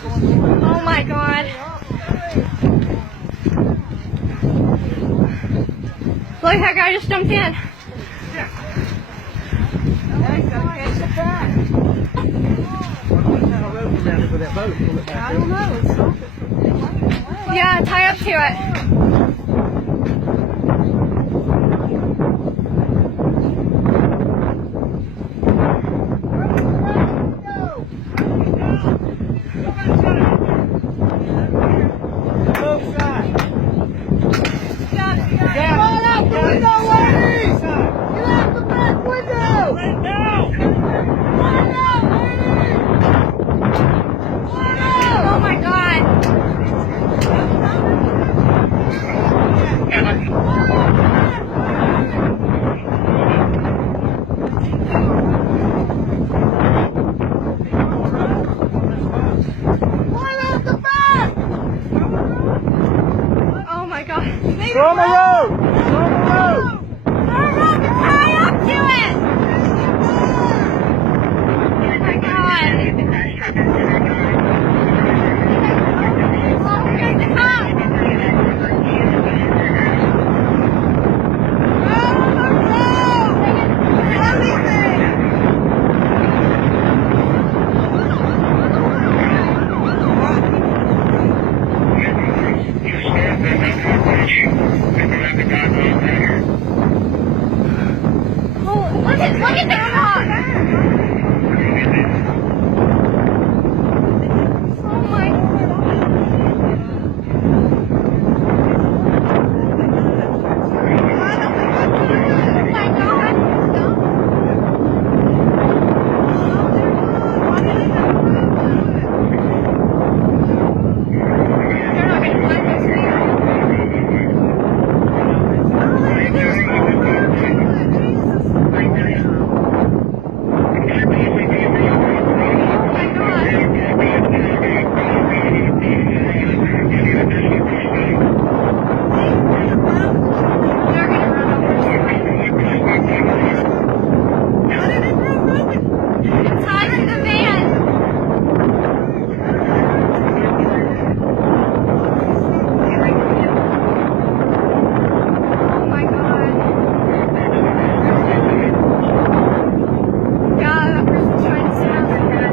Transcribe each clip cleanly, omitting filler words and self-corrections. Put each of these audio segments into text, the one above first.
Oh my god. Look, that guy just jumped in. I don't know. Yeah, tie up to it. Oh my god. Oh my god. Go on the road! Go on the road! Tie up to it! Oh my god. Oh, here's the cop. Oh, look at the cop. Oh my. Oh my god. They're not gonna find us here. Oh my god. They're gonna run over us. Tie to the van. Oh my god. Yeah, that person's trying to sit on the bed.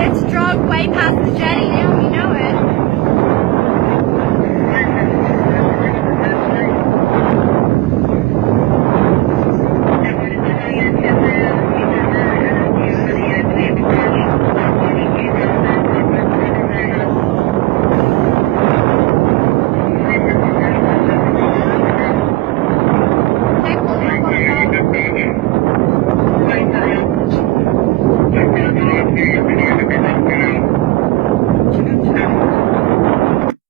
It's drug way past the jetty now, you know it.